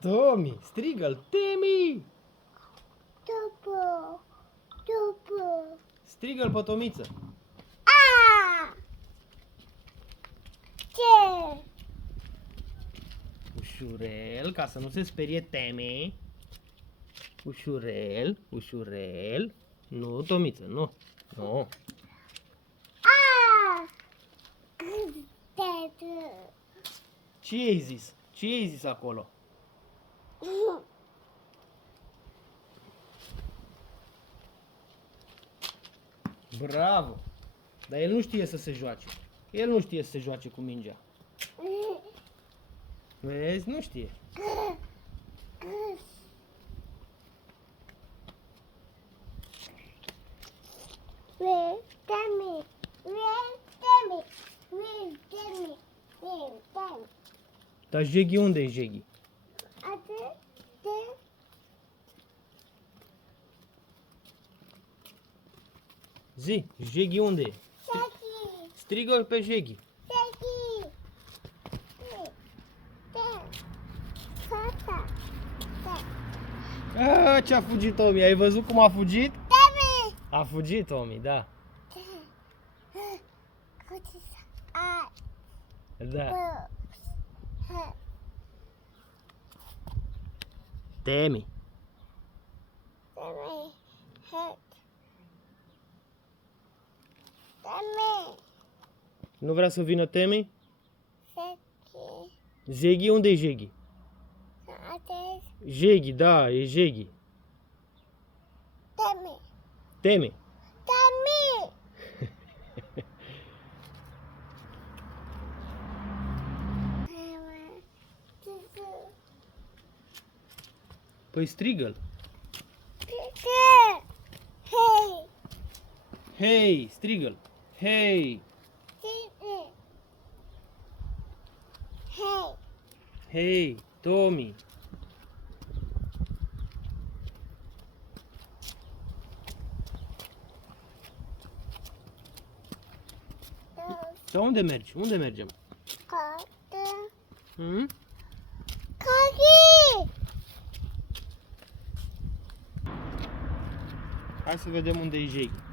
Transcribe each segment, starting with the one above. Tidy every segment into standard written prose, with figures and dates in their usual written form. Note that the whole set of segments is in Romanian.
Tomi, strigă-l, Temi! Strigă-l pe Tomiță. Ușurel, ca să nu se sperie Temi. Ușurel, ușurel. Nu, Tomiță, nu. Nu. Ce ai zis? Ce ai zis acolo? Bravo! Dar el nu știe să se joace. El nu știe să se joace cu mingea. Vezi? Nu știe. Dar Jeghi unde e Jeghi? Zi, Jeghi unde e? Strigă-l pe Jeghi. Ce-a fugit Tomi? Ai văzut cum a fugit? A fugit Tomi, da. Da. Temi. Nu vrea să vină Temi? Jeghi, unde e Jeghi? Jeghi, da, e Jeghi. Temi. Păi strigă-l. Hei, strigă-l. Hei. Hei, Tomi. Sau unde mergi? Unde mergem? Hmm? Hai să vedem unde e Jeghi.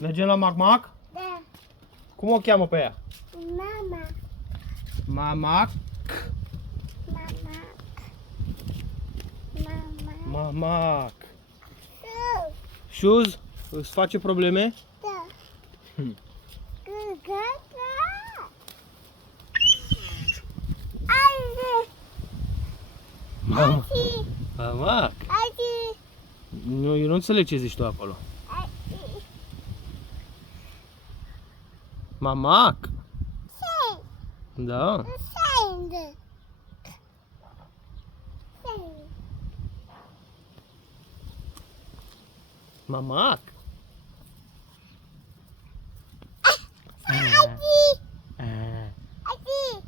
Mergem la Mac-Mac? Da. Cum o cheamă pe ea? Mama. Mamac. Mama. Mama. Mamac. Da. Shoes? Îți face probleme? Da. Gata. Azi. Mama. Mamac. Azi. Nu, eu nu înțeleg ce zici tu acolo. Azi. Mamac. Sand. Da. Sand. Sand. Mamac. Azi. Azi.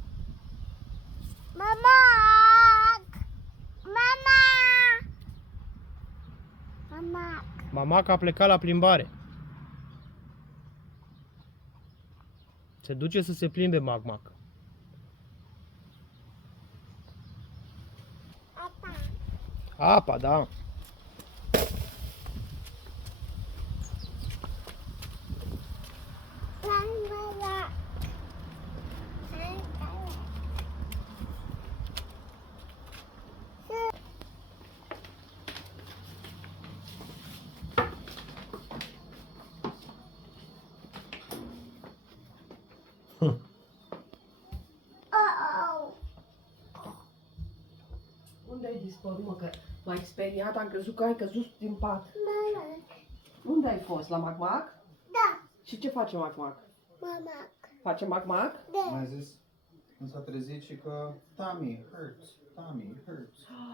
Mama. Mama. Mama. Mamac a plecat la plimbare. Se duce să se plimbe Mac-Mac. Apa. Apa, da. Mama. Oh. Unde ai dispărut, mă, că m-ai speriat, am crezut că ai căzut din pat. Mama. Unde ai fost? La Mac-Mac? Da. Și ce face Mac-Mac? Mama. Face Mac-Mac? Da. Mai zis, când s-a trezit și că tummy hurts. Tommy, it hurts.